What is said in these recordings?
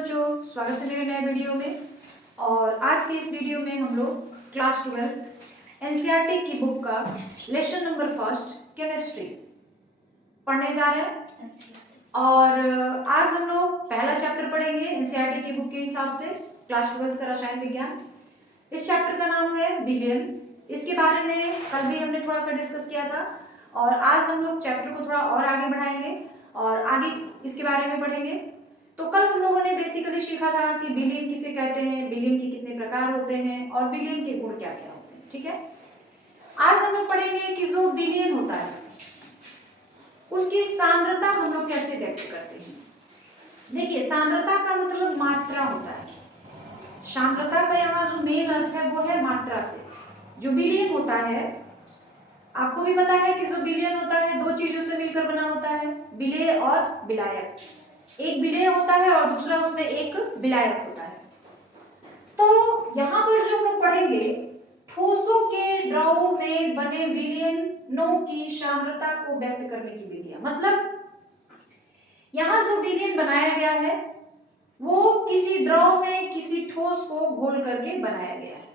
बच्चों, स्वागत है मेरे नए वीडियो में। और आज के इस वीडियो में हम लोग क्लास 12 एनसीईआरटी की बुक का लेसन नंबर फर्स्ट केमिस्ट्री पढ़ने जा रहे हैं। और आज हम लोग पहला चैप्टर पढ़ेंगे एनसीईआरटी की बुक के हिसाब से, क्लास 12 का रसायन विज्ञान। इस चैप्टर का नाम है बिलियन। इसके बारे में कल भी हमने थोड़ा सा डिस्कस किया था और आज हम लोग चैप्टर को थोड़ा और आगे बढ़ाएंगे और आगे इसके बारे में पढ़ेंगे। तो कल हम लोगों ने बेसिकली सीखा था कि बिलियन किसे कहते हैं, बिलियन के कितने प्रकार होते हैं और बिलियन के गुण क्या क्या होते हैं। ठीक है, आज हम लोग पढ़ेंगे कि जो बिलियन होता है उसकी सांद्रता हम लोग कैसे व्यक्त करते हैं। देखिए, सांद्रता का मतलब मात्रा होता है। सांद्रता का यहाँ जो मेन अर्थ है वो है मात्रा से। जो बिलियन होता है, आपको भी पता है कि जो बिलियन होता है दो चीजों से मिलकर बना होता है, विलेय और विलायक। एक विलेय होता है और दूसरा उसमें एक विलायक होता है। तो यहाँ पर जो हम लोग पढ़ेंगे, ठोसों के द्रवों में बने विलयनों की सांद्रता को व्यक्त करने की विधियां। मतलब यहाँ जो विलयन बनाया गया है वो किसी द्रव में किसी ठोस को घोल करके बनाया गया है।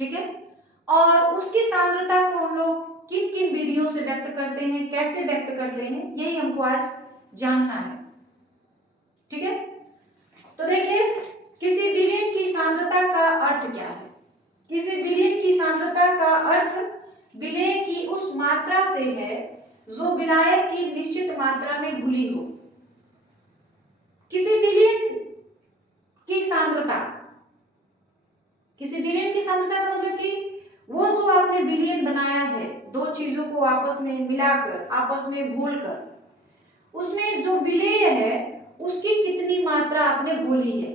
ठीक है, और उसकी सांद्रता को हम लोग किन किन विधियों से व्यक्त करते हैं, कैसे व्यक्त करते हैं, यही हमको आज जानना है। ठीक है, तो देखिए, किसी विलयन की सांद्रता का अर्थ क्या है। किसी विलयन की सांद्रता का अर्थ विलेय की उस मात्रा से है जो विलायक की निश्चित मात्रा में घुली हो। किसी विलयन की सांद्रता, किसी विलयन की सांद्रता का मतलब कि वो जो आपने विलयन बनाया है, दो चीजों को आपस में मिलाकर, आपस में घोलकर, उसमें जो विलेय है उसकी कितनी मात्रा आपने घोली है।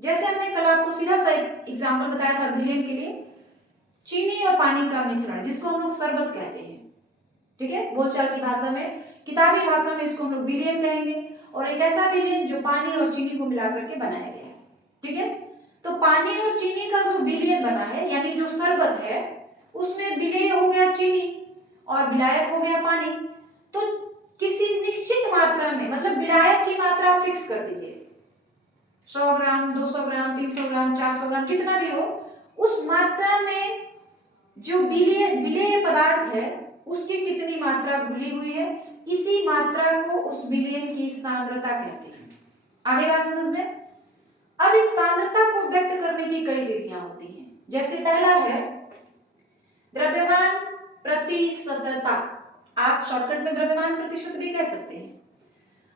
जैसे हमने कल आपको सीधा सा एग्जांपल बताया था विलयन के लिए, चीनी और पानी का मिश्रण जिसको हम लोग शरबत कहते हैं। ठीक है, बोलचाल की भाषा में, किताबी भाषा में इसको हम लोग विलयन कहेंगे। और एक ऐसा विलयन जो पानी और चीनी को मिलाकर के बनाया गया है। ठीक है, तो पानी और चीनी का जो विलयन बना है, यानी जो शरबत है, उसमें विलेय हो गया चीनी और विलायक हो गया पानी। तो किसी निश्चित मात्रा में, मतलब विलायक की मात्रा फिक्स कर दीजिए, 100 ग्राम, 200 ग्राम, 300 ग्राम, 400 ग्राम, जितना भी हो, उस मात्रा में जो विलेय पदार्थ है उसकी कितनी मात्रा घुली हुई है, इसी मात्रा को उस विलयन की सांद्रता कहते हैं। आगे बात समझ में। अब इस सांद्रता को व्यक्त करने की कई विधियां होती हैं। जैसे पहला है द्रव्यमान प्रतिशतता। आप शॉर्टकट में द्रव्यमान प्रतिशत भी कह सकते हैं।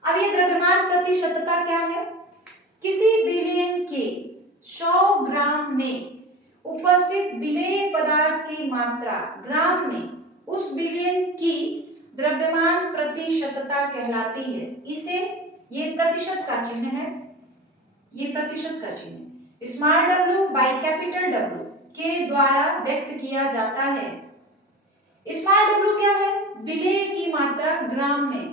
अब ये द्रव्यमान प्रतिशतता क्या है। किसी विलयन के 100 ग्राम में उपस्थित विलेय पदार्थ की मात्रा ग्राम में उस विलयन की द्रव्यमान प्रतिशतता कहलाती है। इसे, ये प्रतिशत का चिन्ह है, ये प्रतिशत का चिन्ह small w by capital W के द्वारा व्यक्त किया जाता है। स्मॉल w क्या है, विलेय की मात्रा ग्राम में।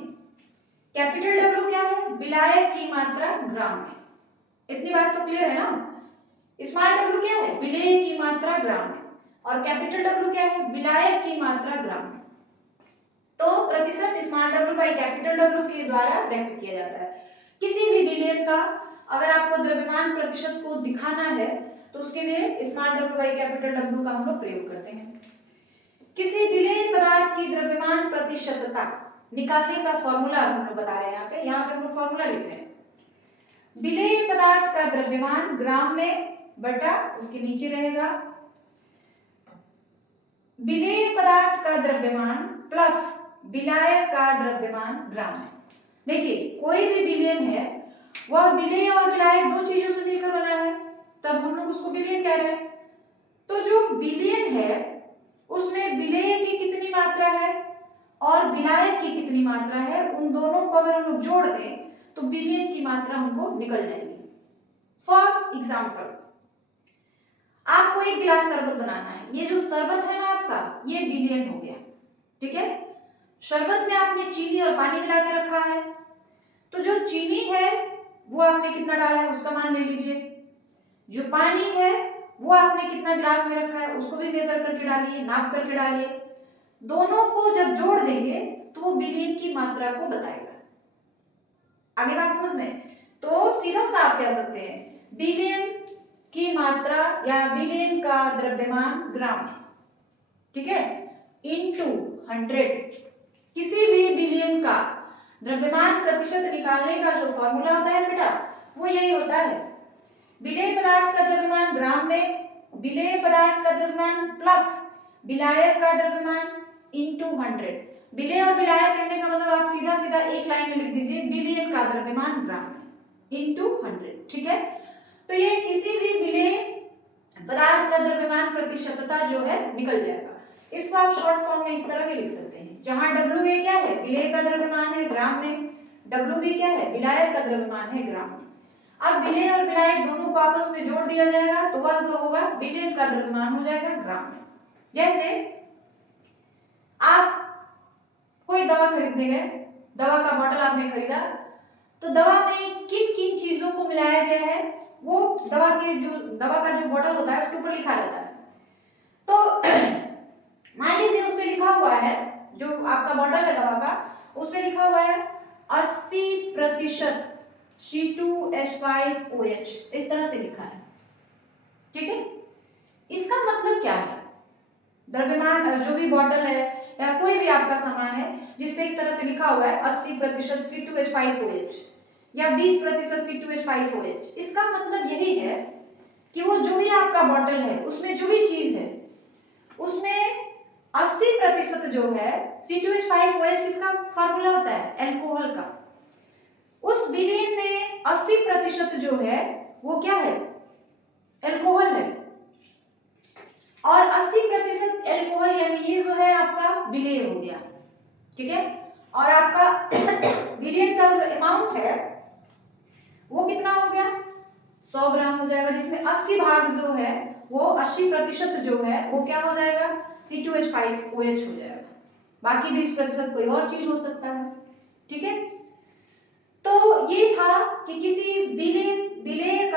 कैपिटल W क्या है, विलायक की मात्रा ग्राम में। इतनी बात तो क्लियर है ना। स्मॉल w क्या है, विलेय की मात्रा ग्राम में, और कैपिटल W क्या है, विलायक की मात्रा ग्राम में। तो प्रतिशत small w by capital W के द्वारा व्यक्त किया जाता है। किसी भी विलयन का अगर आपको द्रव्यमान प्रतिशत को दिखाना है तो उसके लिए small w by capital W का हम लोग प्रयोग करते हैं। किसी विलेय पदार्थ की द्रव्यमान प्रतिशतता निकालने का फॉर्मूला हम लोग बता रहे हैं। यहाँ पे हम लोग फॉर्मूला लिख रहे हैं। विलेय पदार्थ का द्रव्यमान ग्राम में बटा, उसके नीचे रहेगा विलेय पदार्थ का द्रव्यमान प्लस विलायक का द्रव्यमान ग्राम में। देखिए, कोई भी विलयन है वह विलेय और विलायक दो चीजों से मिलकर बना है, तब हम लोग उसको विलयन कह रहे हैं। तो जो विलयन है उसमें विलेय की कितनी मात्रा है और विलायक की कितनी मात्रा है, उन दोनों को अगर हम लोग जोड़ दें तो विलयन की मात्रा हमको निकल जाएगी। फॉर एग्जाम्पल, आपको एक गिलास शरबत बनाना है। ये जो शरबत है ना आपका, ये विलयन हो गया। ठीक है, शरबत में आपने चीनी और पानी मिला के रखा है, तो जो चीनी है वो आपने कितना डाला है उसका मान ले लीजिए। जो पानी है वो आपने कितना गिलास में रखा है उसको भी मेजर करके डालिए, नाप करके डालिए। दोनों को जब जोड़ देंगे तो वो विलयन की मात्रा को बताएगा। आगे बात समझ में। तो सीधा आप कह सकते हैं बिलियन की मात्रा या बिलियन का द्रव्यमान ग्राम में, ठीक है, इनटू 100। किसी भी बिलियन का द्रव्यमान प्रतिशत निकालने का जो फॉर्मूला होता है बेटा वो यही होता है, विलेय पदार्थ का द्रव्यमान ग्राम में, विलेय पदार्थ का द्रव्यमान प्लस विलायक का द्रव्यमान इनटू 100। विलेय और विलायक कहने का मतलब आप सीधा सीधा एक लाइन में लिख दीजिए बिलियन का द्रव्यमान ग्राम में इनटू 100, ठीक है। तो ये किसी भी विलेय पदार्थ का द्रव्यमान प्रतिशतता जो है निकल जाएगा। इसको आप शॉर्ट फॉर्म में इस तरह भी लिख सकते हैं, जहां डब्ल्यू क्या है विलेय का द्रव्यमान है ग्राम में, डब्ल्यू क्या है विलायक का द्रव्यमान है ग्राम में। अब विलेय और विलायक दोनों को आपस में जोड़ दिया जाएगा तो वह जो होगा बिलियन का द्रव्यमान हो जाएगा ग्राम में। जैसे आप कोई दवा खरीदने गए, दवा का बोतल आपने खरीदा, तो दवा में किन किन चीजों को मिलाया गया है वो दवा का जो बोतल होता है उसके ऊपर लिखा रहता है। तो मान लीजिए उस पे लिखा हुआ है, जो आपका बोतल है दवा का, उस पे लिखा हुआ है 80% C2H5OH, इस तरह से लिखा है, ठीक है। इसका मतलब क्या है, द्रव्यमान जो भी बोतल है या कोई भी आपका सामान है जिसपे इस तरह से लिखा हुआ है 80% C2H5OH या 20% C2H5OH, इसका मतलब यही है कि वो जो भी आपका बोतल है उसमें जो भी चीज है उसमें 80% जो है C2H5OH किसका फार्मूला होता है अल्कोहल का, उस विलेय में 80% जो है वो क्या है अल्कोहल है, और 80% अल्कोहल यानी ये जो है आपका विलेय हो गया, ठीक है। और आपका विलेय का जो अमाउंट है वो कितना हो गया 100 ग्राम हो जाएगा, जिसमें 80 भाग जो है वो 80% जो है वो क्या हो जाएगा C2H5OH हो जाएगा, बाकी 20% कोई और चीज हो सकता है, ठीक है। तो ये था कि किसी विलेय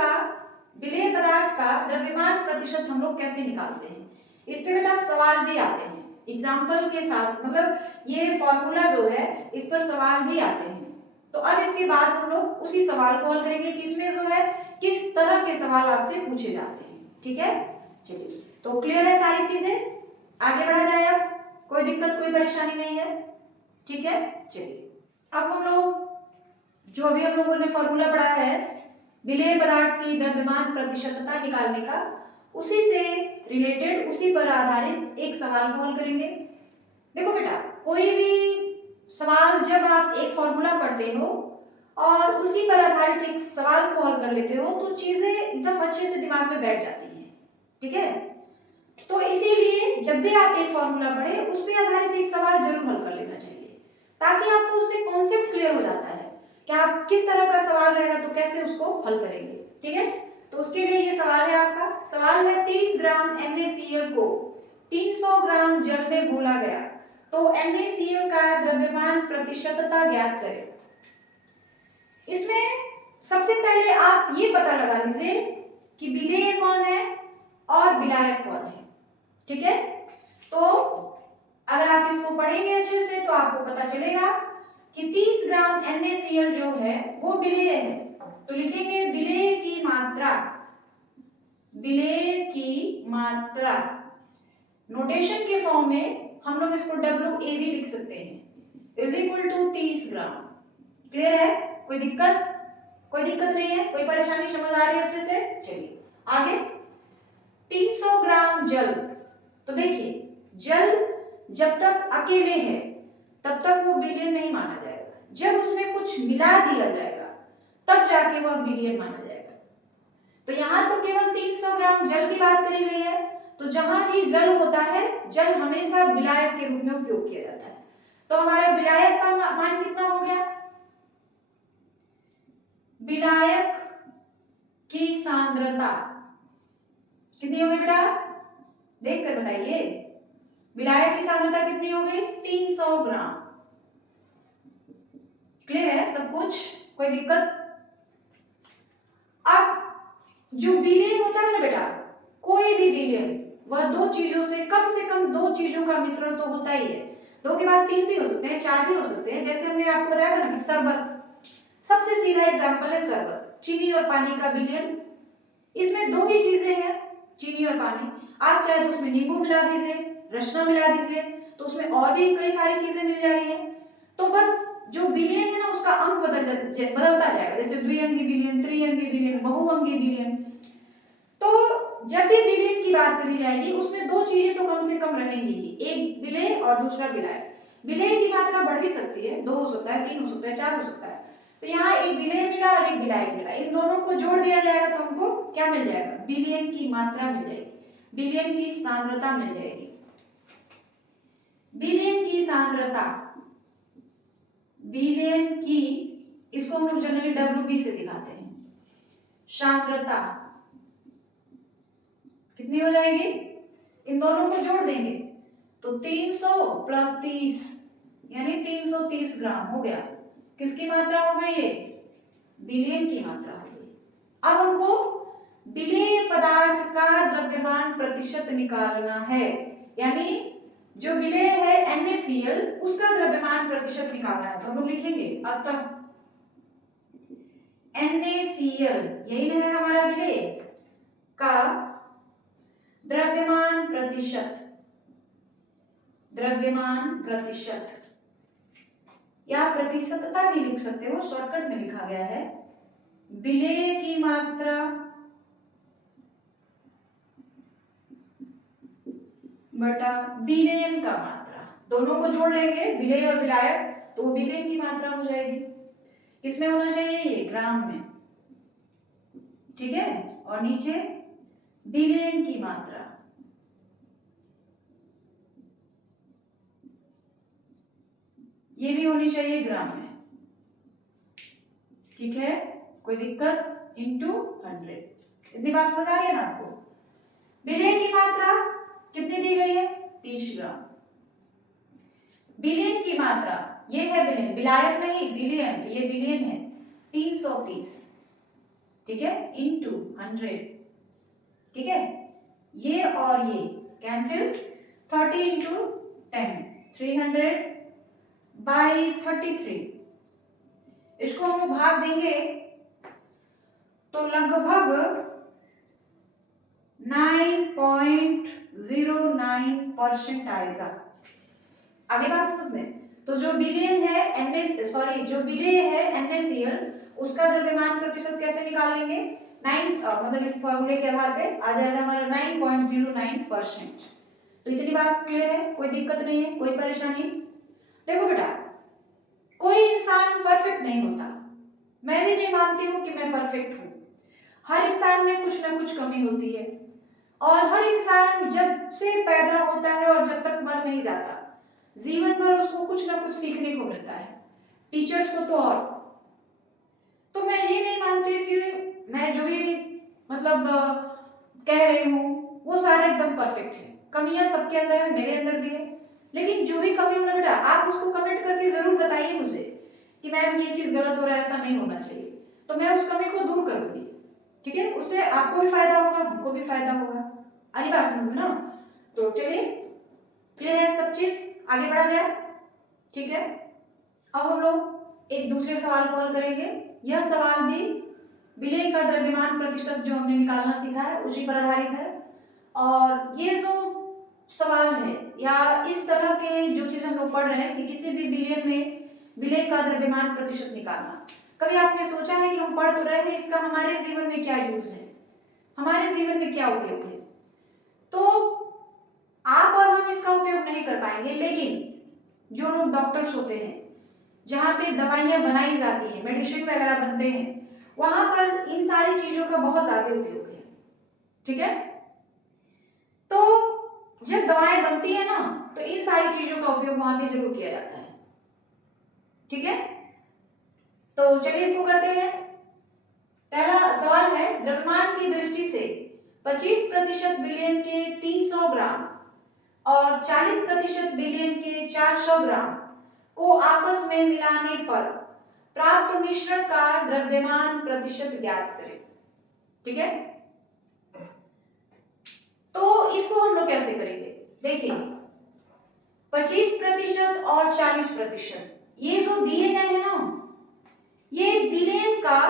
पदार्थ का द्रव्यमान प्रतिशत हम लोग कैसे निकालते हैं। इस पे बेटा सवाल भी आते हैं एग्जाम्पल के साथ, मतलब ये फॉर्मूला जो है इस पर सवाल भी आते हैं। तो अब इसके बाद हम लोग उसी सवाल को हल करेंगे कि इसमें जो है किस तरह के सवाल आपसे पूछे जाते हैं, ठीक है। चलिए, तो क्लियर है सारी चीजें, आगे बढ़ा जाए, अब कोई दिक्कत कोई परेशानी नहीं है, ठीक है। चलिए, अब हम लोग जो अभी हम लोगों ने फॉर्मूला पढ़ा है विलेय पदार्थ की द्रव्यमान प्रतिशतता निकालने का, उसी से रिलेटेड उसी पर आधारित एक सवाल को हल करेंगे। देखो बेटा, कोई भी सवाल जब आप एक फॉर्मूला पढ़ते हो और उसी पर आधारित एक सवाल को हल कर लेते हो तो चीजें एकदम अच्छे से दिमाग में बैठ जाती हैं, ठीक है। तो इसीलिए जब भी आप एक फॉर्मूला पढ़े उस पर आधारित एक सवाल जरूर हल कर लेना चाहिए, ताकि आपको उससे कॉन्सेप्ट क्लियर हो जाता है कि आप किस तरह का सवाल रहेगा तो कैसे उसको हल करेंगे, ठीक है। तो उसके लिए ये सवाल है, आपका सवाल है 30 ग्राम NaCl को 300 ग्राम जल में घोला गया तो NaCl का द्रव्यमान प्रतिशतता ज्ञात करें। इसमें सबसे पहले आप ये पता लगा लीजिए कि विलेय कौन है और विलायक कौन है, ठीक है। तो अगर आप इसको पढ़ेंगे अच्छे से तो आपको पता चलेगा कि 30 ग्राम NaCl जो है वो विलेय है, तो लिखेंगे विलेय की मात्रा, नोटेशन के फॉर्म में हम लोग इसको WA भी लिख सकते हैं, is equal to 30 gram. Clear है, कोई दिक्कत नहीं है, कोई परेशानी समझ आ रही है अच्छे से। चलिए आगे, 300 ग्राम जल, तो देखिए जल जब तक अकेले है तब तक वो विलेय नहीं माना जाएगा, जब उसमें कुछ मिला दिया जाएगा तब जाके वह विलेय माना जाएगा। तो यहाँ तो केवल 300 ग्राम जल की बात करी गई है, तो जहां भी जल होता है जल हमेशा विलायक के रूप में उपयोग किया जाता है। तो हमारा विलायक का मान कितना हो गया, विलायक की सांद्रता कितनी होगी बेटा, देख कर बताइए, विलायक की सांद्रता कितनी हो गई 300 ग्राम। क्लियर है सब कुछ, कोई दिक्कत। अब जो विलेय होता है ना बेटा, कोई भी विलेय वह दो चीजों से कम दो चीजों का मिश्रण तो होता ही है, दो के बाद तीन भी हो सकते हैं, चार भी हो सकते हैं। जैसे हमने आपको बताया था ना कि शरबत, सबसे सीधा एग्जांपल है शरबत। चीनी और पानी का विलयन। इसमें दो ही चीजें हैं, चीनी और पानी। आप चाहे तो उसमें नींबू मिला दीजिए, रचना मिला दीजिए, तो उसमें और भी कई सारी चीजें मिल जा रही हैं। तो बस जो विलयन है ना उसका अंक बदलता जाएगा, जैसे द्विअंगी विलयन, त्रिअंगी विलयन, बहुअंगी विलयन। तो जब भी विलयन की बात करी जाएगी उसमें दो चीजें तो कम से कम रहेंगी ही, एक विलेय और दूसरा विलायक। विलेय की मात्रा बढ़ भी सकती है, 2 हो सकता है, 3 हो सकता है, 4 हो सकता है। तो यहाँ एक विलेय मिला और एक विलायक मिला, इन दोनों को जोड़ दिया जाएगा तो हमको क्या मिल जाएगा, विलयन की मात्रा मिल जाएगी, विलयन की सांद्रता मिल जाएगी। विलयन की सांद्रता, विलयन की, इसको हम लोग जनरली WB से दिखाते हैं। सांद्रता कितनी हो जाएगी, इन दोनों को जोड़ देंगे तो 300 प्लस 30 यानी 330 ग्राम हो गया। किसकी मात्रा हो गई, ये विलयन की मात्रा हो गई। अब हमको विलेय पदार्थ का द्रव्यमान प्रतिशत निकालना है, यानी जो विलेय है NaCl उसका द्रव्यमान प्रतिशत निकालना है। तो हम लोग लिखेंगे अतः NaCl यही है हमारा विलेय का द्रव्यमान प्रतिशत, द्रव्यमान प्रतिशत या प्रतिशतता भी लिख सकते हो, शॉर्टकट में लिखा गया है। विलेय की मात्रा बटा विलयन का मात्रा, दोनों को जोड़ लेंगे विलेय और विलायक तो वो विलयन की मात्रा हो जाएगी। किसमें होना चाहिए, ये ग्राम में, ठीक है। और नीचे विलयन की मात्रा, ये भी होनी चाहिए ग्राम में, ठीक है, कोई दिक्कत, इंटू 100। इतनी बात समझ आ रही है ना आपको। विलयन की मात्रा कितनी दी गई है, 30 ग्राम। विलयन की मात्रा, ये है विलयन, विलायक नहीं विलयन, ये विलयन है 330, ठीक है, इंटू 100, ठीक है। ये और ये कैंसिल, 30 इंटू 10 300 बाई 33, इसको हम भाग देंगे तो लगभग 9.09% आएगा। आगे बात समझ में। तो जो विलयन है जो विलेय है NaCl उसका द्रव्यमान प्रतिशत कैसे निकालेंगे, 9 मतलब इस फॉर्मूले के आधार पे आ जाएगा हमारा 9.09%। तो इतनी बात क्लियर है, कोई दिक्कत नहीं है, कोई परेशानी। देखो बेटा, कोई इंसान परफेक्ट नहीं होता, मैं भी नहीं मानती हूँ कि मैं परफेक्ट हूँ। हर इंसान में कुछ ना कुछ कमी होती है और हर इंसान जब से पैदा होता है और जब तक मर नहीं जाता जीवन भर उसको कुछ ना कुछ सीखने को मिलता है, टीचर्स को तो और। तो मैं ये नहीं मानती कि मैं जो भी मतलब कह रही हूँ वो सारे एकदम परफेक्ट है, कमियां सबके अंदर है, मेरे अंदर भी है। लेकिन जो भी कमी हो ना बेटा, आप उसको कमेंट करके जरूर बताइए मुझे कि मैम ये चीज गलत हो रहा है, ऐसा नहीं होना चाहिए, तो मैं उस कमी को दूर कर दूंगी, ठीक है। उससे आपको भी फायदा होगा, हमको भी फायदा होगा। आगे बात समझ में ना। तो चलिए, क्लियर है सब चीज, आगे बढ़ा जाए, ठीक है। अब हम लोग एक दूसरे सवाल को हल करेंगे। यह सवाल भी विलेय का द्रव्यमान प्रतिशत जो हमने निकालना सीखा है उसी पर आधारित है। और ये जो सवाल है या इस तरह के जो चीज हम लोग पढ़ रहे हैं कि किसी भी विलयन में विलेय का द्रव्यमान प्रतिशत निकालना, कभी आपने सोचा है कि हम पढ़ तो रहे हैं, इसका हमारे जीवन में क्या यूज है, हमारे जीवन में क्या उपयोग है। तो आप और हम इसका उपयोग नहीं कर पाएंगे, लेकिन जो लोग डॉक्टर्स होते हैं, जहाँ पे दवाइयाँ बनाई जाती हैं, मेडिसिन वगैरह बनते हैं, वहां पर इन सारी चीजों का बहुत ज्यादा उपयोग है, ठीक है। तो जब दवाएं बनती है ना तो इन सारी चीजों का उपयोग वहां पे जरूर किया जाता है, ठीक है। तो चलिए इसको करते हैं। पहला सवाल है, द्रव्यमान की दृष्टि से 25% विलयन के 300 ग्राम और 40% विलयन के 400 ग्राम को आपस में मिलाने पर प्राप्त मिश्रण का द्रव्यमान प्रतिशत ज्ञात करें, ठीक है। तो इसको हम लोग कैसे करेंगे, देखिए 25% और 40%, ये जो दिए गए हैं ना, ये विलयन का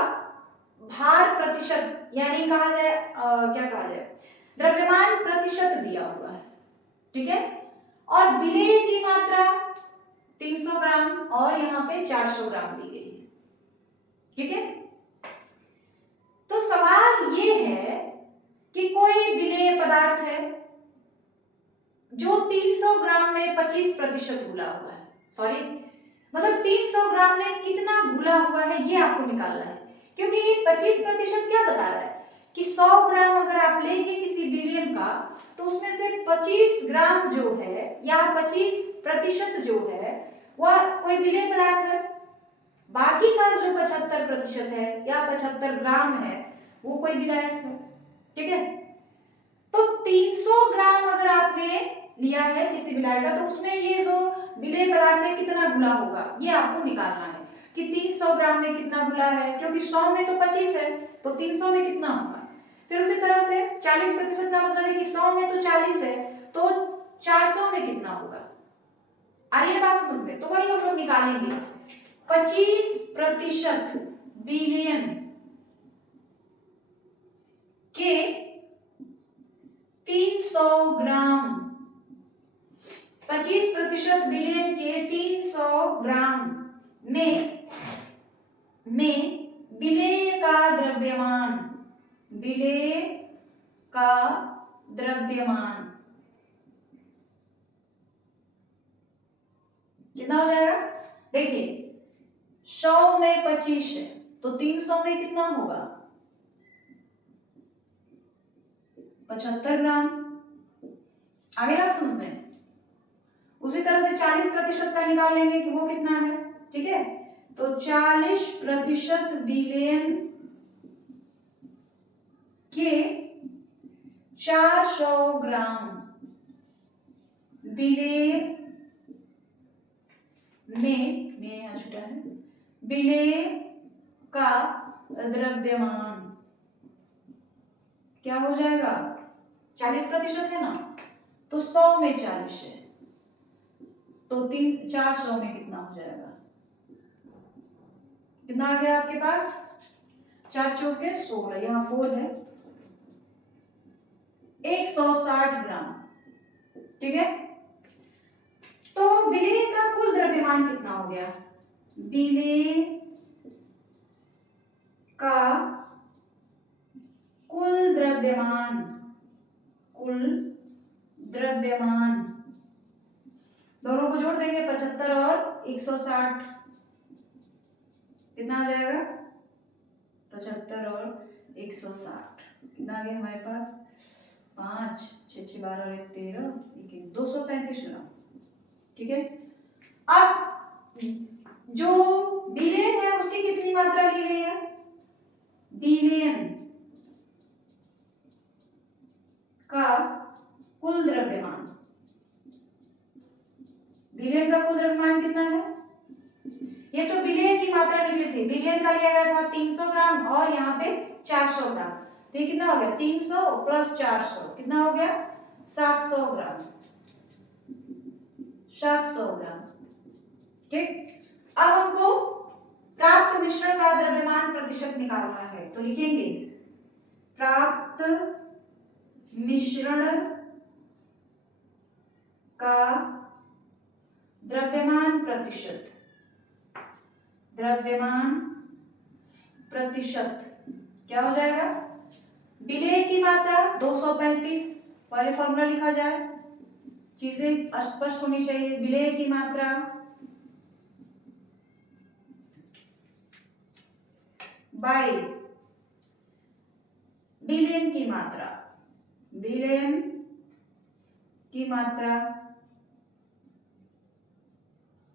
यानी कहा जाए क्या कहा जाए, द्रव्यमान प्रतिशत दिया हुआ है, ठीक है। और विलेय की मात्रा 300 ग्राम और यहाँ पे 400 ग्राम दी गई है, ठीक है। तो सवाल ये है कि कोई विलेय पदार्थ है जो 300 ग्राम में 25% घुला हुआ है, सॉरी मतलब 300 ग्राम में कितना घुला हुआ है ये आपको निकालना है, क्योंकि ये 25% क्या बता रहा है कि 100 ग्राम अगर आप लेंगे किसी विलेय का तो उसमें से 25 ग्राम जो है या 25% जो है वह कोई विलेय पदार्थ है, बाकी का जो 75% है या 75 ग्राम है वो कोई विलायक है, ठीक है। तो 300 ग्राम अगर आपने लिया है किसी विलायक का तो उसमें ये जो विलेय पदार्थ है कितना घुला होगा ये आपको निकालना है कि 300 ग्राम में कितना घुला है, क्योंकि 100 में तो 25 है तो 300 में कितना होगा। फिर उसी तरह से 40% का मतलब है कि 100 में तो 40 है तो 400 में कितना होगा, आ रही है बात समझ में। तो वही हम लोग निकालेंगे 25% विलेय के 300 ग्राम, 25% विलेय के 300 ग्राम में विलेय का द्रव्यमान, विलेय का द्रव्यमान कितना हो जाएगा, देखिए 100 में 25 है तो 300 में कितना होगा 75 ग्राम, आगे बात समझ में। उसी तरह से 40% का निकाल लेंगे कि वो कितना है, ठीक है। तो 40% विलेय के 400 ग्राम विलेय में यहाँ छुटा है, विलेय का द्रव्यमान क्या हो जाएगा 40% है ना, तो 100 में 40 है तो 400 में कितना हो जाएगा, कितना आ गया आपके पास 4 चौके 16, यहाँ 4 है 160 ग्राम, ठीक है। तो विलेय का कुल द्रव्यमान कितना हो गया, विलेय का कुल द्रव्यमान, कुल द्रव्यमान दोनों को जोड़ देंगे 75 और 160 कितना आ जाएगा 75 और 160 कितना आ गया हमारे पास 5 6 6 12 और 1 13 235 ग्राम, ठीक है। अब जो विलेय है उसकी कितनी मात्रा ली गई है, विलेय का कुल द्रव्यमान, विलेय का कुल द्रव्यमान कितना है, ये तो विलेय की मात्रा निकली थी, विलेय का लिया गया था 300 ग्राम और यहाँ पे 400 ग्राम, तो ये कितना हो गया 300 प्लस 400 कितना हो गया 700 ग्राम, 700 ग्राम, ठीक। अब हमको प्राप्त मिश्रण का द्रव्यमान प्रतिशत निकालना है, तो लिखेंगे प्राप्त मिश्रण का द्रव्यमान प्रतिशत, द्रव्यमान प्रतिशत क्या हो जाएगा, विलेय की मात्रा 235, पहले फॉर्मूला लिखा जाए चीजें स्पष्ट होनी चाहिए, विलेय की मात्रा बाय विलेय की मात्रा, विलेय की मात्रा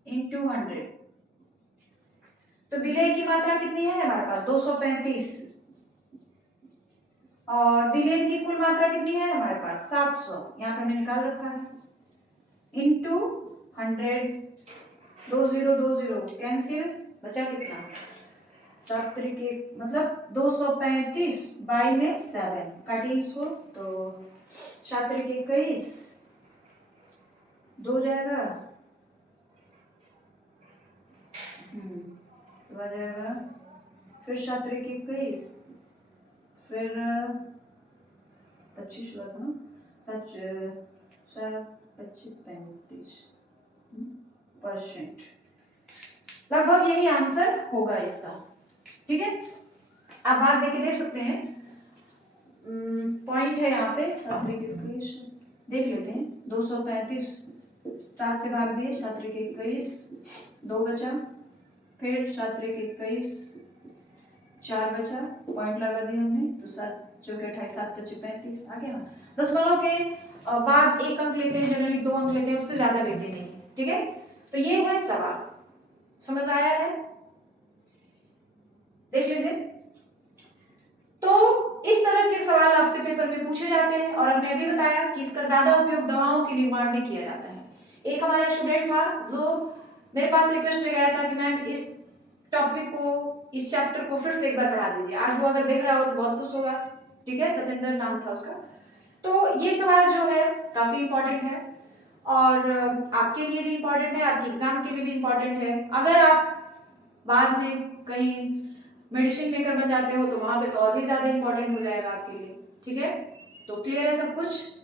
इंटू 100, तो विलेय की मात्रा कितनी है हमारे पास 235 और विलेय की कुल मात्रा कितनी है हमारे पास 700, यहाँ पे हमने निकाल रखा है इंटू 100, 20 कैंसिल, बचा कितना 7 के मतलब 235 बाई में 7 काटिए इसको, तो 7 के 21 2 जाएगा, तो आ जाएगा फिर 7 के 21 फिर फिर 25 हुआ था ना, 25-35% लगभग यही आंसर होगा इसका। ठीक है, आप बात देख सकते हैं, पॉइंट है यहाँ पे 7×21 देख लेते हैं। 235 7 से भाग दिए, 7×21 2 बचा, फिर 7×21 4 बचा, पॉइंट लगा दिए हमने, तो 7×4 = 28 7×25 आ गया। दशमलव के बाद 1 अंक लेते हैं, जनरली 2 अंक लेते हैं, उससे ज्यादा लेते नहीं। ठीक है, तो ये है सवाल, समझ आया है, देख लीजिए। तो इस तरह के सवाल आपसे पेपर में पूछे जाते हैं, और हमने अभी बताया कि इसका ज्यादा उपयोग दवाओं के निर्माण में किया जाता है। एक हमारा स्टूडेंट था जो मेरे पास रिक्वेस्ट ले गया था कि मैम इस टॉपिक को, इस चैप्टर को फिर से एक बार पढ़ा दीजिए। आज वो अगर देख रहा हो तो बहुत खुश होगा। ठीक है, सत्येंद्र नाम था उसका। तो ये सवाल जो है काफी इंपॉर्टेंट है, और आपके लिए भी इंपॉर्टेंट है, आपके एग्जाम के लिए भी इंपॉर्टेंट है। अगर आप बाद में कहीं मेडिसिन मेकर बन जाते हो तो वहां पे तो और भी ज्यादा इंपॉर्टेंट हो जाएगा आपके लिए। ठीक है, तो क्लियर है सब कुछ।